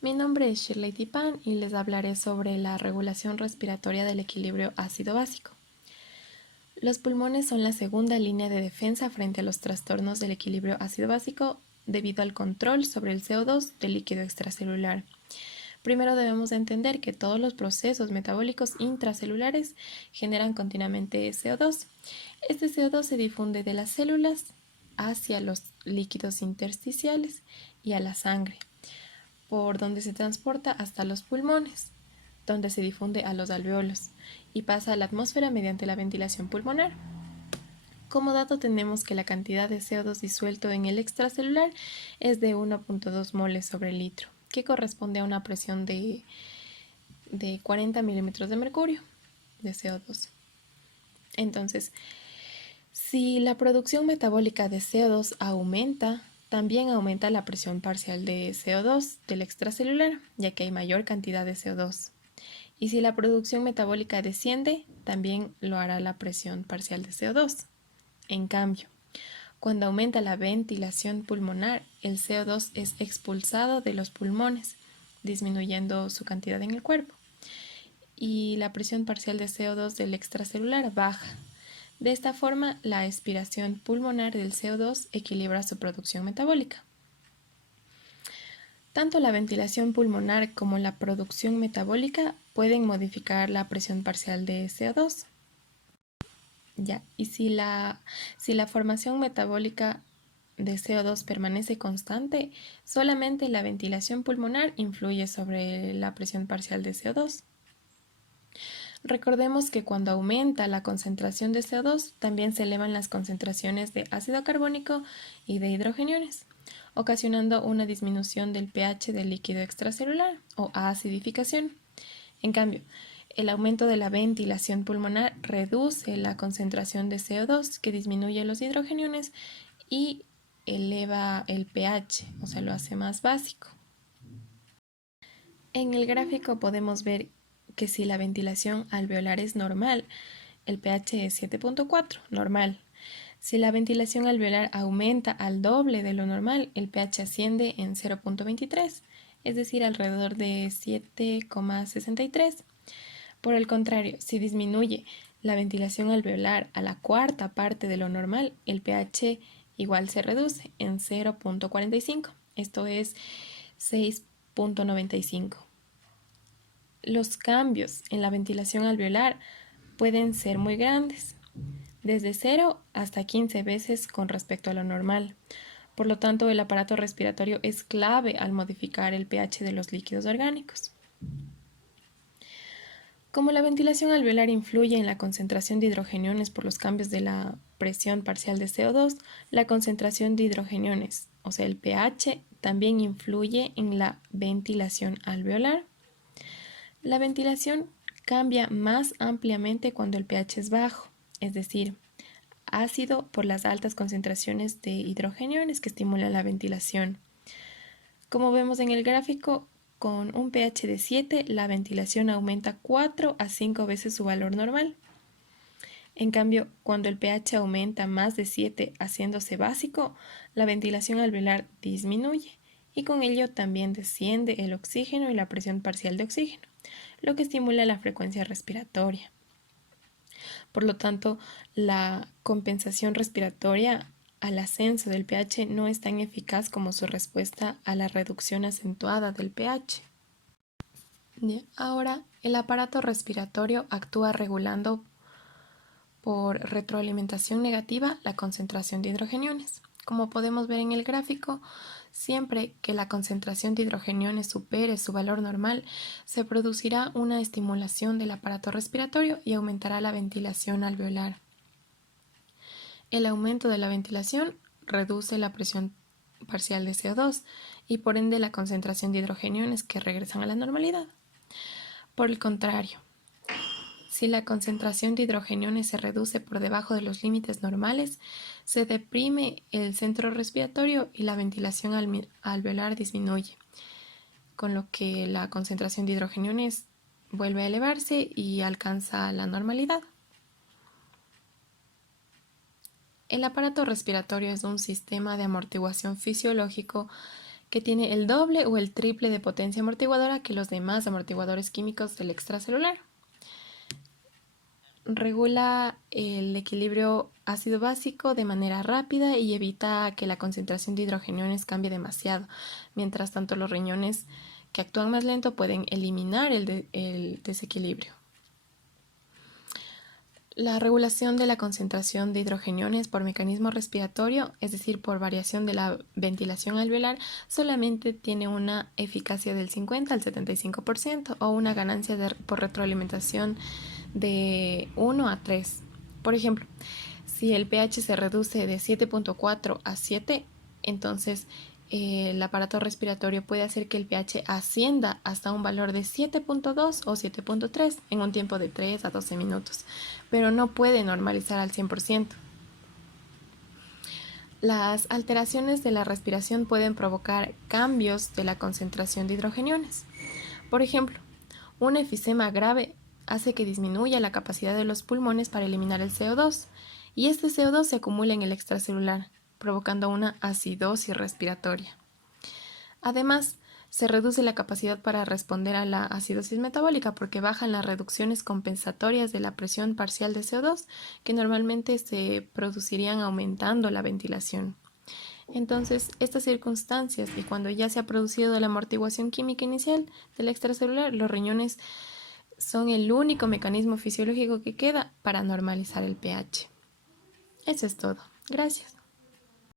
Mi nombre es Shirley Tipan y les hablaré sobre la regulación respiratoria del equilibrio ácido-básico. Los pulmones son la segunda línea de defensa frente a los trastornos del equilibrio ácido-básico debido al control sobre el CO2 del líquido extracelular. Primero debemos entender que todos los procesos metabólicos intracelulares generan continuamente CO2. Este CO2 se difunde de las células hacia los líquidos intersticiales y a la sangre, por donde se transporta hasta los pulmones, donde se difunde a los alveolos y pasa a la atmósfera mediante la ventilación pulmonar. Como dato tenemos que la cantidad de CO2 disuelto en el extracelular es de 1.2 moles sobre litro, que corresponde a una presión de 40 milímetros de mercurio de CO2. Entonces, si la producción metabólica de CO2 aumenta, también aumenta la presión parcial de CO2 del extracelular, ya que hay mayor cantidad de CO2. Y si la producción metabólica desciende, también lo hará la presión parcial de CO2. En cambio, cuando aumenta la ventilación pulmonar, el CO2 es expulsado de los pulmones, disminuyendo su cantidad en el cuerpo. Y la presión parcial de CO2 del extracelular baja. De esta forma, la expiración pulmonar del CO2 equilibra su producción metabólica. Tanto la ventilación pulmonar como la producción metabólica pueden modificar la presión parcial de CO2. Y si la formación metabólica de CO2 permanece constante, solamente la ventilación pulmonar influye sobre la presión parcial de CO2. Recordemos que cuando aumenta la concentración de CO2, también se elevan las concentraciones de ácido carbónico y de hidrogeniones, ocasionando una disminución del pH del líquido extracelular o acidificación. En cambio, el aumento de la ventilación pulmonar reduce la concentración de CO2, que disminuye los hidrogeniones y eleva el pH, o sea, lo hace más básico. En el gráfico podemos ver que si la ventilación alveolar es normal, el pH es 7.4, normal. Si la ventilación alveolar aumenta al doble de lo normal, el pH asciende en 0.23, es decir, alrededor de 7,63. Por el contrario, si disminuye la ventilación alveolar a la cuarta parte de lo normal, el pH igual se reduce en 0.45, esto es 6.95. Los cambios en la ventilación alveolar pueden ser muy grandes, desde 0 hasta 15 veces con respecto a lo normal. Por lo tanto, el aparato respiratorio es clave al modificar el pH de los líquidos orgánicos. Como la ventilación alveolar influye en la concentración de hidrogeniones por los cambios de la presión parcial de CO2, la concentración de hidrogeniones, o sea, el pH, también influye en la ventilación alveolar. La ventilación cambia más ampliamente cuando el pH es bajo, es decir, ácido por las altas concentraciones de hidrogeniones que estimulan la ventilación. Como vemos en el gráfico, con un pH de 7, la ventilación aumenta 4 a 5 veces su valor normal. En cambio, cuando el pH aumenta más de 7 haciéndose básico, la ventilación alveolar disminuye y con ello también desciende el oxígeno y la presión parcial de oxígeno, lo que estimula la frecuencia respiratoria. Por lo tanto, la compensación respiratoria al ascenso del pH no es tan eficaz como su respuesta a la reducción acentuada del pH. Ahora, el aparato respiratorio actúa regulando por retroalimentación negativa la concentración de hidrogeniones. Como podemos ver en el gráfico, siempre que la concentración de hidrogeniones supere su valor normal, se producirá una estimulación del aparato respiratorio y aumentará la ventilación alveolar. El aumento de la ventilación reduce la presión parcial de CO2 y por ende la concentración de hidrogeniones que regresan a la normalidad. Por el contrario, si la concentración de hidrogeniones se reduce por debajo de los límites normales, se deprime el centro respiratorio y la ventilación alveolar disminuye, con lo que la concentración de hidrogeniones vuelve a elevarse y alcanza la normalidad. El aparato respiratorio es un sistema de amortiguación fisiológico que tiene el doble o el triple de potencia amortiguadora que los demás amortiguadores químicos del extracelular. Regula el equilibrio ácido-básico de manera rápida y evita que la concentración de hidrogeniones cambie demasiado. Mientras tanto, los riñones que actúan más lento pueden eliminar el desequilibrio. La regulación de la concentración de hidrogeniones por mecanismo respiratorio, es decir, por variación de la ventilación alveolar, solamente tiene una eficacia del 50 al 75% o una ganancia por retroalimentación de 1 a 3. Por ejemplo, si el pH se reduce de 7.4 a 7, entonces el aparato respiratorio puede hacer que el pH ascienda hasta un valor de 7.2 o 7.3 en un tiempo de 3 a 12 minutos, pero no puede normalizar al 100%. Las alteraciones de la respiración pueden provocar cambios de la concentración de hidrogeniones. Por ejemplo, un efisema grave hace que disminuya la capacidad de los pulmones para eliminar el CO2, y este CO2 se acumula en el extracelular, provocando una acidosis respiratoria. Además, se reduce la capacidad para responder a la acidosis metabólica porque bajan las reducciones compensatorias de la presión parcial de CO2, que normalmente se producirían aumentando la ventilación. Entonces, estas circunstancias y cuando ya se ha producido la amortiguación química inicial del extracelular, los riñones son el único mecanismo fisiológico que queda para normalizar el pH. Eso es todo. Gracias.